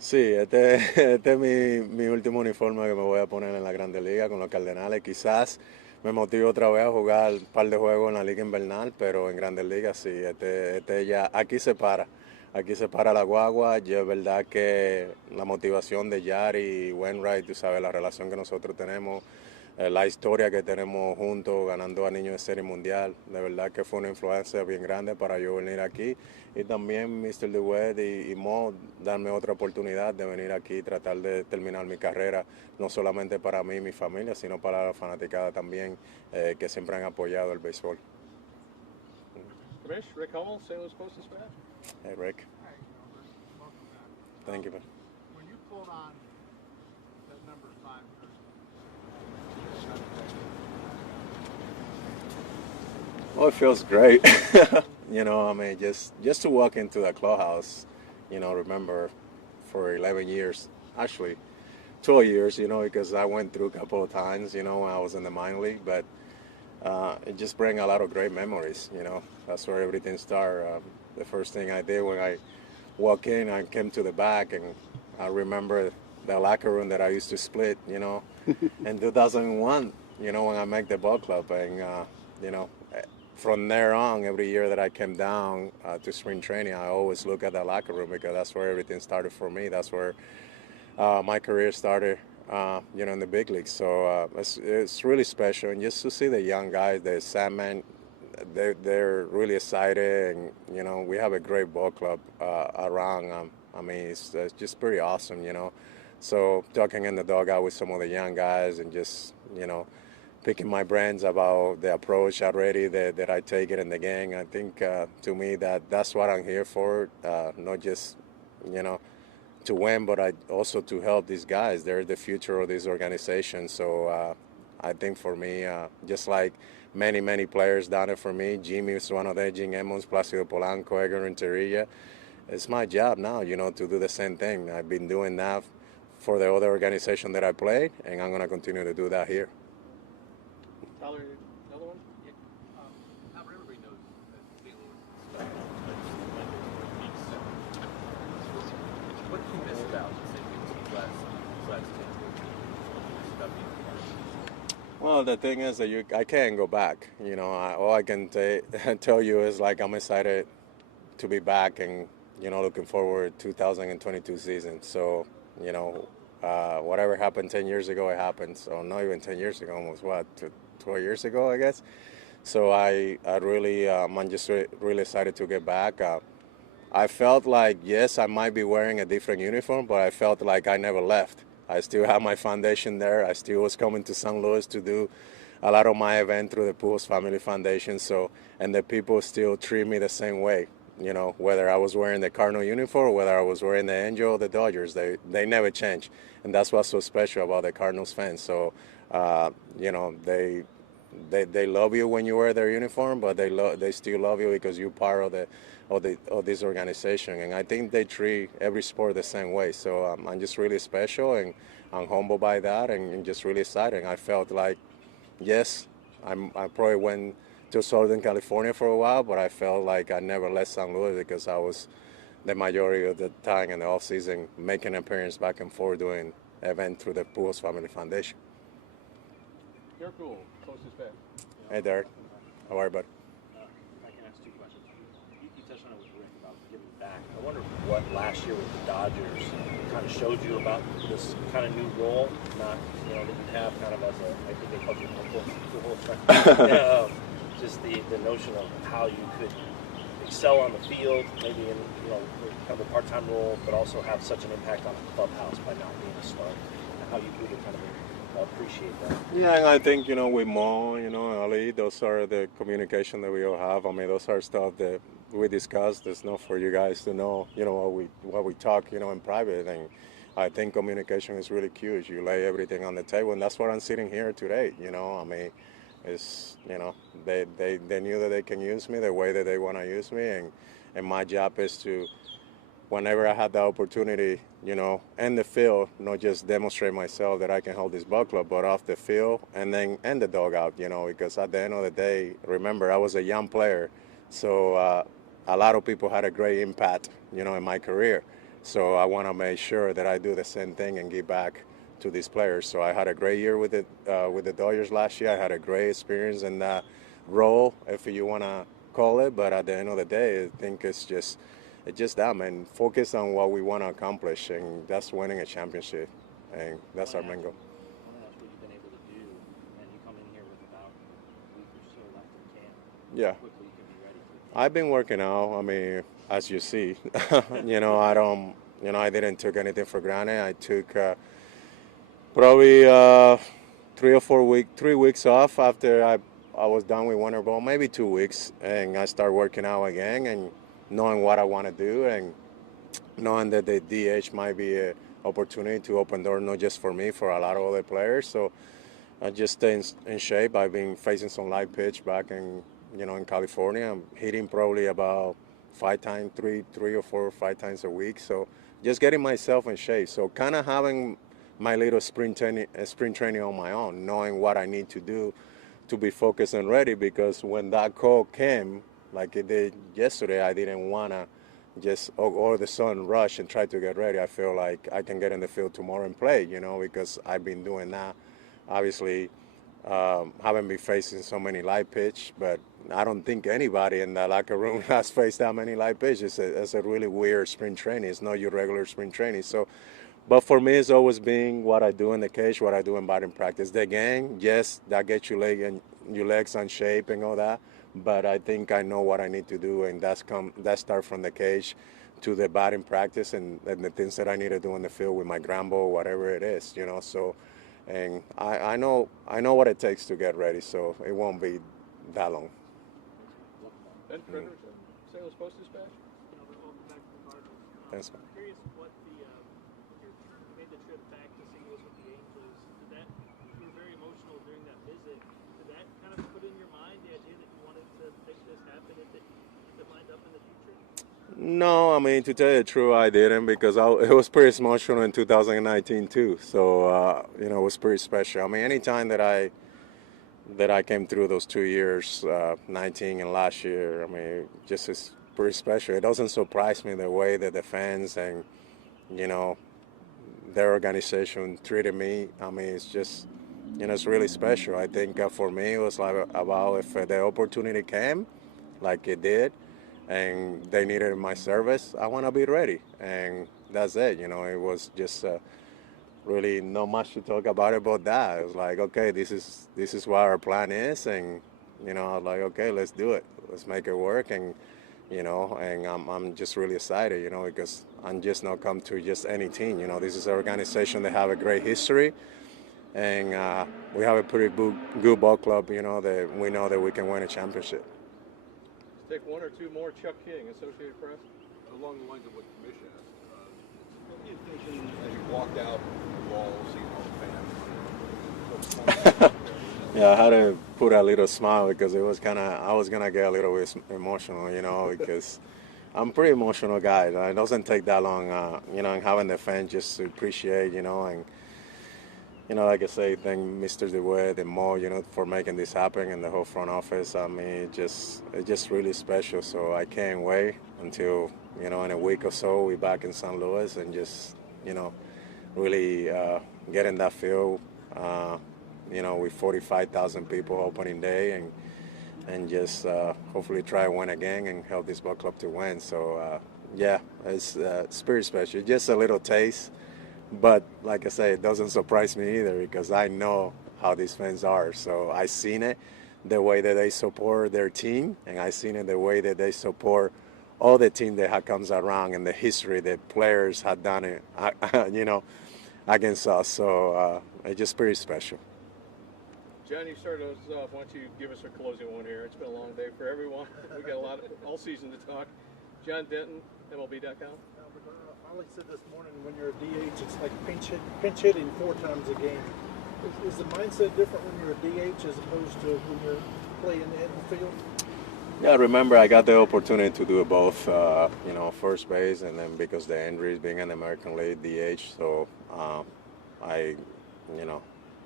Sí, este es mi último uniforme que me voy a poner en la Grande Liga con los Cardenales. Quizás me motive otra vez a jugar un par de juegos en la Liga Invernal, pero en Grandes Ligas sí, este ya, aquí se para la guagua. Yo es verdad que la motivación de Yari y Wainwright, tú sabes, la relación que nosotros tenemos, la historia que tenemos juntos ganando a niños de serie mundial, de verdad que fue una influencia bien grande para yo venir aquí y también Mr. DeWitt y Mo darme otra oportunidad de venir aquí y tratar de terminar mi carrera, no solamente para mí y mi familia, sino para la fanaticada también que siempre han apoyado el béisbol. Commish, Rick Hummel, St. Louis Post-Dispatch. Hey Rick. Hi, Albert. Welcome back. Thank you, man. When you pulled on that number 5 jersey, Oh, it feels great. I mean, just to walk into the clubhouse, remember for 11 years, actually 12 years, because I went through a couple of times, when I was in the minor league, but it just brings a lot of great memories. That's where everything started. The first thing I did when I walked in, I came to the back, and I remember the locker room that I used to split, in 2001, when I made the ball club, and you know, from there on, every year that I came down to spring training, I always look at the locker room because that's where everything started for me. That's where my career started, in the big leagues. So it's really special, and just to see the young guys, the Sandman, they're really excited, and we have a great ball club around. I mean, it's just pretty awesome. So talking in the dugout with some of the young guys, and just picking my brains about the approach already that I take it in the game. I think to me that's what I'm here for, not just you know to win, but also to help these guys. They're the future of this organization. So I think for me, just like many players done it for me, Jimmy is one of them, Jim Emmons, Placido Polanco, Edgar Renteria. It's my job now, to do the same thing. I've been doing that for the other organization that I played, and I'm going to continue to do that here. Tyler, another one? Albert, everybody knows that St. Louis is special, but what do you miss about St. Louis last 10 years about being a part of it? Well, the thing is that I can't go back. All I can tell you is like I'm excited to be back and looking forward to 2022 season. So whatever happened 10 years ago, it happened. So not even 10 years ago, almost 12 years ago, I guess. So I really I'm just really excited to get back. I felt like yes, I might be wearing a different uniform, but I felt like I never left. I still have my foundation there. I still was coming to St. Louis to do a lot of my event through the Pujols Family Foundation. So, and the people still treat me the same way. Whether I was wearing the Cardinal uniform or whether I was wearing the Angel or the Dodgers, they never change. And that's what's so special about the Cardinals fans. So, they love you when you wear their uniform, but they still love you because you're part of this organization. And I think they treat every sport the same way. So I'm just really special, and I'm humbled by that, and just really excited. I felt like, yes, I probably went to Southern California for a while, but I felt like I never left St. Louis because I was the majority of the time in the off season making an appearance back and forth doing event through the Pujols Family Foundation. You're cool. Post-Dispatch. Hey Derek, how are you, bud? I can ask two questions. You touched on it with Rick about giving back. I wonder what last year with the Dodgers kind of showed you about this kind of new role, not that you have kind of as a, I think they call you the whole spectrum. Just the notion of how you could excel on the field, maybe in kind of a part-time role, but also have such an impact on the clubhouse by not being a start, and how you could kind of appreciate that. Yeah, and I think with Mo, Ali, those are the communication that we all have. I mean, those are stuff that we discuss. It's not for you guys to know, what we talk, in private. And I think communication is really huge. You lay everything on the table, and that's what I'm sitting here today. I mean, it's they knew that they can use me the way that they want to use me, and my job is to, whenever I had the opportunity, in the field, not just demonstrate myself that I can hold this ball club, but off the field and then in the dugout, because at the end of the day, remember, I was a young player. So a lot of people had a great impact, in my career. So I want to make sure that I do the same thing and give back to these players. So I had a great year with the Dodgers last year. I had a great experience in that role, if you want to call it. But at the end of the day, I think it's just that, man. Focus on what we want to accomplish, and that's winning a championship, and that's our main goal. I want to ask what you've been able to do, and you come in here with about a week or so left in camp. Yeah. How quickly you can be ready for the I've been working out. I mean, as you see, I didn't took anything for granted. I took probably 3 weeks off after I was done with winter ball, maybe 2 weeks, and I start working out again and knowing what I want to do and knowing that the DH might be an opportunity to open door not just for me, for a lot of other players. So I just stay in shape. I've been facing some live pitch back in California. I'm hitting probably about 5 times, three or 4 or 5 times a week. So just getting myself in shape. So kind of having my little sprint training on my own, knowing what I need to do to be focused and ready. Because when that call came, like it did yesterday, I didn't want to just all of the sudden rush and try to get ready. I feel like I can get in the field tomorrow and play, because I've been doing that. Obviously, haven't been facing so many live pitch, but I don't think anybody in the locker room has faced that many live pitch. It's a really weird spring training. It's not your regular spring training. So, but for me, it's always been what I do in the cage, what I do in batting practice. The game, yes, that gets your legs on shape and all that. But I think I know what I need to do, and that start from the cage to the batting practice and the things that I need to do in the field with my ground ball, whatever it is, So, and I know what it takes to get ready, so it won't be that long. Ben Critters and St. Louis Post-Dispatch. Thanks, man. I'm curious what when you made the trip back to St. Louis with the Angels, you were very emotional during that visit. Did that kind of put in your mind the idea that you wanted to make this happen if it lined up in the future? No, I mean, to tell you the truth, I didn't, because it was pretty emotional in 2019 too. So, it was pretty special. I mean, anytime that I came through those 2 years, 19 and last year, I mean, just is pretty special. It doesn't surprise me the way that the fans and, their organization treated me. I mean, it's just, it's really special. I think for me, it was like about if the opportunity came, like it did, and they needed my service, I want to be ready. And that's it. It was just really not much to talk about that. It was like, okay, this is what our plan is, and I was like, okay, let's do it. Let's make it work. And and I'm just really excited, because I'm just not come to just any team. This is an organization that have a great history, and we have a pretty good ball club. That we know that we can win a championship. Let's take one or two more. Chuck King, Associated Press. Along the lines of what Kamish asked, what were you thinking as you walked out the wall, seeing all the fans? Yeah, I had to put a little smile because I was gonna get a little bit emotional, because I'm a pretty emotional guy. It doesn't take that long, and having the fans just to appreciate, and like I say, thank Mr. DeWitt and Mo, for making this happen, and the whole front office. I mean, it's just really special. So I can't wait until, in a week or so, we're back in St. Louis and just, really get in that field, with 45,000 people opening day, and just hopefully try to win again and help this ball club to win. So, yeah, it's pretty special. Just a little taste. But like I say, it doesn't surprise me either, because I know how these fans are. So I seen it, the way that they support their team, and I seen it the way that they support all the team that comes around, and the history that players have done it, against us. So it's just pretty special. John, you started us off. Why don't you give us a closing one here? It's been a long day for everyone. We got a lot all season to talk. John Denton, MLB.com. Ollie said this morning, when you're a DH, it's like pinch hitting 4 times a game. Is the mindset different when you're a DH as opposed to when you're playing in the field? Yeah, remember, I got the opportunity to do both, first base, and then because the injuries being in the American League DH, so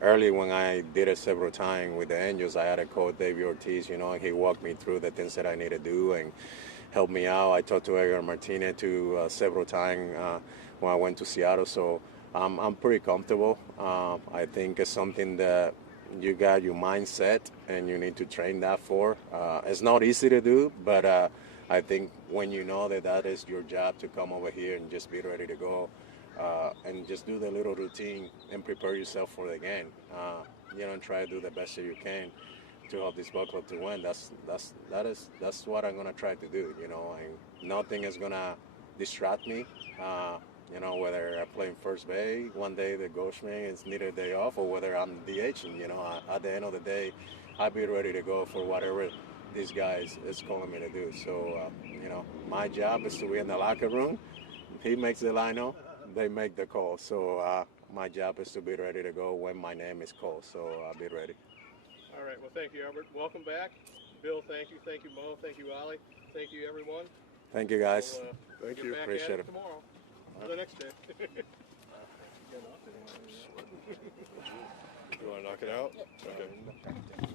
early when I did it several times with the Angels, I had a coach, David Ortiz, and he walked me through the things that I need to do, help me out. I talked to Edgar Martinez several times when I went to Seattle, so I'm pretty comfortable. I think it's something that you got your mindset and you need to train that for. It's not easy to do, but I think when you know that that is your job to come over here and just be ready to go and just do the little routine and prepare yourself for the game. And try to do the best that you can to help this ball club to win. That's what I'm gonna try to do. And nothing is gonna distract me. Whether I play in first base one day, the Goldschmidt is need a day off, or whether I'm DHing. At the end of the day, I'll be ready to go for whatever these guys is calling me to do. So, my job is to be in the locker room. He makes the lineup, they make the call. So my job is to be ready to go when my name is called. So I'll be ready. All right. Well, thank you, Albert. Welcome back. Bill, thank you. Thank you, Mo. Thank you, Ali. Thank you, everyone. Thank you, guys. We'll, Thank get you. back Appreciate at it. tomorrow. Or the next day. You want to knock it out? Okay.